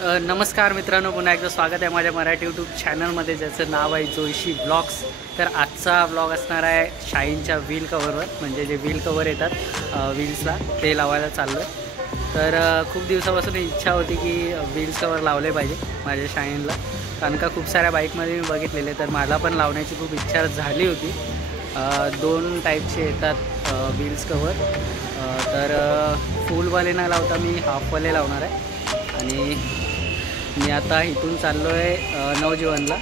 नमस्कार मित्रांनो, पुन्हा एकदा स्वागत आहे माझ्या मराठी यूट्यूब चॅनलमध्ये ज्याचं नाव आहे जोशी ब्लॉग्स। तर आजचा ब्लॉग असणार आहे शाईनच्या व्हील कवरवर, म्हणजे जे व्हील कवर येतात व्हील्सला ते लावायला चाललो आहे। तर खूप दिवसापासून इच्छा होती की व्हील्स कवर लावले पाहिजे माझ्या शाईनला, कारण का खूप साऱ्या बाईकमध्ये मी बघितलेले, तर मला पण लावण्याची खूप इच्छा झाली होती। दोन टाईपचे येतात व्हील्स कवर, तर फुलवाले न लावता मी हाफवाले लावणार आहे। आणि मी आता इथून चाललो आहे नवजीवनला।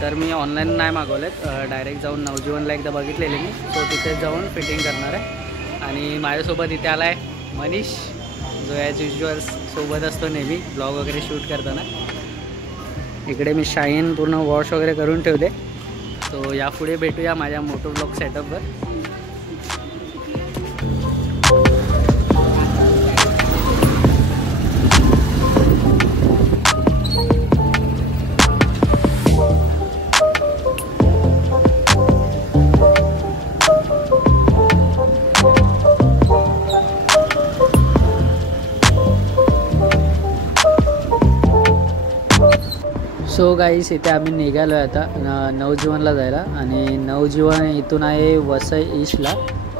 तर मी ऑनलाईन नाही मागवलेत, डायरेक्ट जाऊन नवजीवनला एकदा बघितलेले मी, तो तिथे जाऊन फिटिंग करणार आहे। आणि माझ्यासोबत इथे आला आहे मनीष, जो ॲज युज्युअल सोबत असतो नेहमी ब्लॉग वगैरे शूट करताना। इकडे मी शाईन पूर्ण वॉश वगैरे करून ठेवले, तो यापुढे भेटूया माझ्या मोटो ब्लॉग सेटअपवर। सो गाईस, इथे आम्ही निघालो आहे आता नवजीवनला जायला। आणि नवजीवन इथून आहे वसई ईस्टला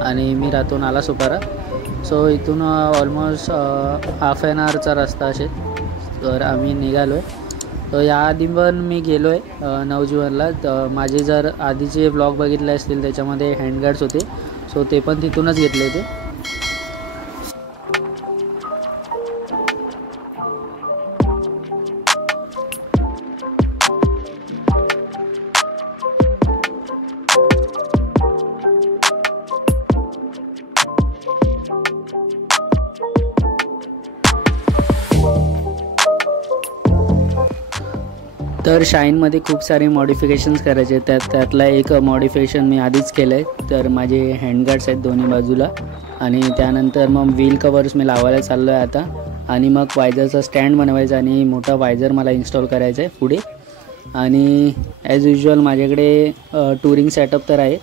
आणि मी राहतो नालासोपारा। सो इथून ऑलमोस्ट हाफ ॲन आवरचा रस्ता असेल, तर आम्ही निघालो आहे। तर याआधी पण मी गेलो आहे नवजीवनला, तर माझे जर आधीचे ब्लॉग बघितले असतील त्याच्यामध्ये हँडगार्ड्स होते, सो ते पण तिथूनच घेतले होते। तर शाईनमध्ये खूप सारे मॉडिफिकेशन्स करायचे, त्यातला एक मॉडिफिकेशन मी आधीच केलं आहे। तर माझे हँडगार्ड्स आहेत दोन्ही बाजूला, आणि त्यानंतर मग व्हील कवर्स मी लावायला चाललो आहे आता। आणि मग वायझरचा स्टँड बनवायचा आणि मोठा वायझर मला इन्स्टॉल करायचा आहे पुढे। आणि ॲज युज्युअल माझ्याकडे टुरिंग सेटअप तर आहे।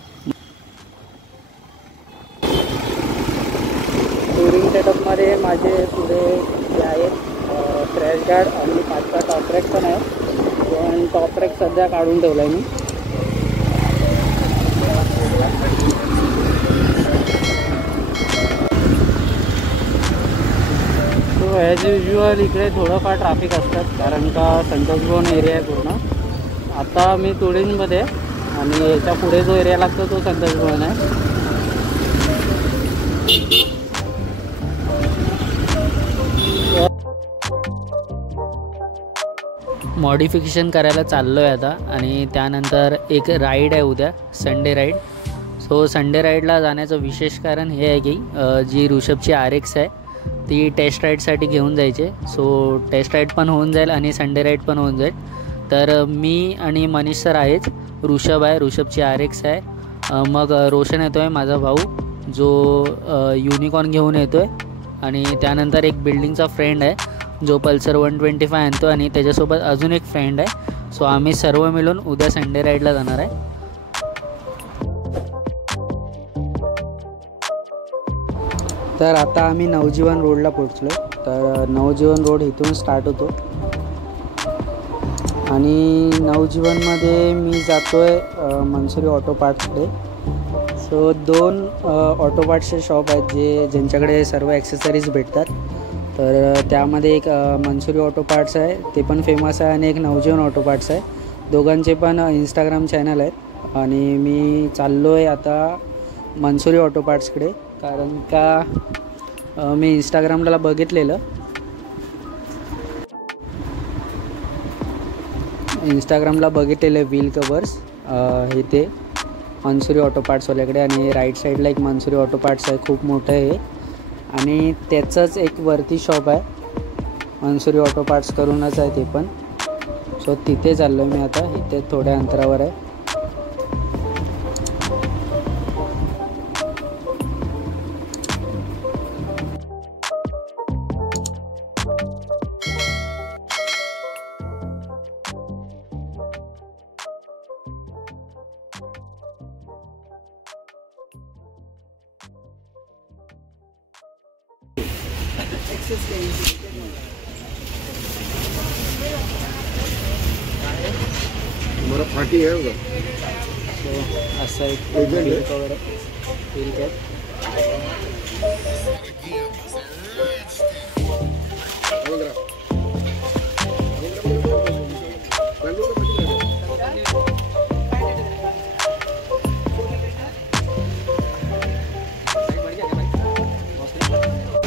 टुरिंग सेटअपमध्ये माझे पुढे जे आहेत क्रॅश गार्ड आणि 5 टॉप रॅक पण आहे, पण टॉप रॅक सध्या काढून ठेवला आहे मी। सो ॲज युज्युअल इकडे थोडंफार ट्रॅफिक असतात, कारण का संतोषभवन एरिया आहे पूर्ण। आता मी तुळींमध्ये, आणि याच्या पुढे जो एरिया लागतो तो संतोषभवन आहे। मॉडिफिकेशन करायला चाललो आहे आता, आणि त्यानंतर एक राईड आहे उद्या, संडे राईड। सो संडे राईडला जाण्याचं विशेष कारण हे आहे की जी ऋषभची RX आहे ती टेस्ट राईडसाठी घेऊन जायचे। सो टेस्ट राईड पण होऊन जाईल आणि संडे राईड पण होऊन जाईल। तर मी आणि मनीष सर आहेच, ऋषभ आहे, ऋषभची RX आहे, मग रोशन येतो आहे माझा भाऊ, जो युनिकॉर्न घेऊन येतो आहे, आणि त्यानंतर एक बिल्डिंगचा फ्रेंड आहे जो पल्सर 125 आणतो, आणि त्याच्यासोबत अजून एक फ्रेंड आहे। सो आम्ही सर्व मिळून उद्या संडे राईडला जाणार आहे। तर आता आम्ही नवजीवन रोडला पोचलो। तर नवजीवन रोड इथून स्टार्ट होतो, आणि नवजीवनमध्ये मी जातो आहे मनसुरी ऑटो पार्ट्सकडे। सो 2 ऑटो पार्ट्सचे शॉप आहेत ज्यांच्याकडे सर्व ॲक्सेसरीज भेटतात। तर त्यामध्ये एक मनसुरी ऑटो पार्ट्स आहे, ते पण फेमस आहे, आणि एक नवजीवन ऑटो पार्ट्स आहे। दोघांचे पण इंस्टाग्राम चॅनल आहेत। आणि मी चाललो आहे आता मनसुरी ऑटो पार्ट्सकडे, कारण का मी इंस्टाग्रामला बघितलेलं व्हील कवर्स इथे मनसुरी ऑटो पार्ट्सवाल्याकडे, आणि राईट साईडला एक मनसुरी ऑटो पार्ट्स आहे, खूप मोठं आहे, आणि त्याचंच एक वरती शॉप आहे मनसुरी ऑटो पार्ट्स करूनच आहे ते पण। सो तिथे चाललो आहे मी आता, इथे थोड्या अंतरावर आहे। हमारा फाटी है उधर। सो असा एक व्हील कवर व्हील कॅप.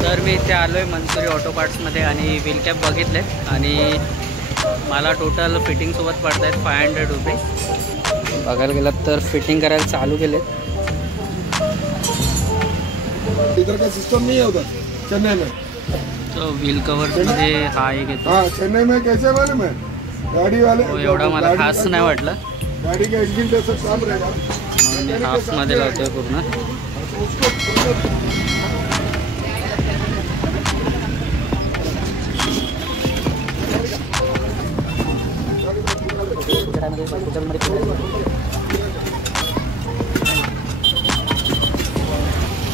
तर मी इथे आलो आहे मनसुरी ऑटो पार्ट्समध्ये आणि व्हील कॅप बघितले आणि मला टोटल फिटिंगसोबत पडत आहेत 500 रुपीज. बघायला गेलात तर फिटिंग करायला चालू केलेत. इधर का सिस्टम नहीं है उधर चेन्नई में. तो व्हील कवर्समध्ये हा एक येतो. हाँ चेन्नई में कैसे मालूम है गाड़ी वाले. एवढा मला खास नाही वाटलं. गाड़ी का इंजन जैसा काम रहेगा. मी हाफमध्ये लावतोय पूर्ण.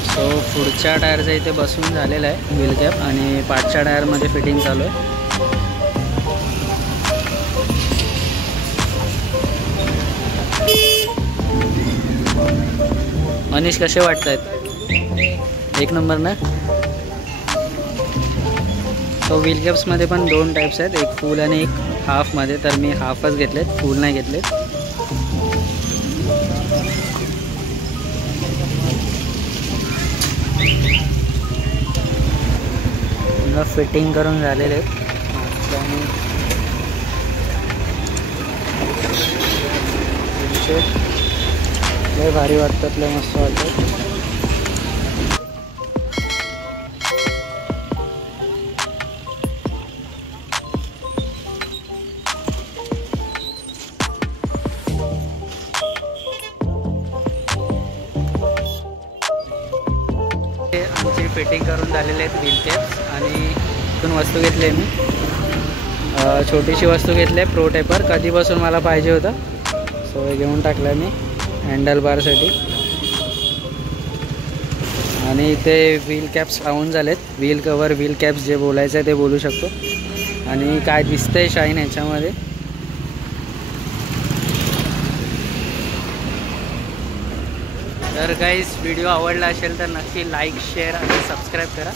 सो पुढच्या टायरचं इथे बसून झालेलं आहे व्हील कॅप आणि पाठच्या टायरमध्ये फिटिंग चालू आहे. मनीष कसे वाटत आहेत? एक नंबर ना. सो व्हील कॅप्समध्ये पण 2 टाईप्स आहेत, एक फुल आणि एक हाफमध्ये. तर मी हाफच घेतलेत, फुल नाही घेतलेत. फिटिंग करून झालेले आहेत आणि लय भारी वाटतात, लय मस्त वाटतात. आमची फिटिंग करून झालेले आहेत व्हील कॅप्स आणि इथून वस्तू घेतली आहे मी. छोटीशी वस्तू घेतली आहे प्रो टेपर. कधीपासून मला पाहिजे होतं, सो हे घेऊन टाकलं आहे मी हँडल बारसाठी. आणि इथे व्हील कॅप्स लावून झालेत. व्हील कवर व्हील कॅप्स जे बोलायचं आहे ते बोलू शकतो. आणि काय दिसतंय शाईन ह्याच्यामध्ये. तर गाईज व्हिडिओ आवडला असेल तर नक्की लाईक शेअर आणि सबस्क्राईब करा.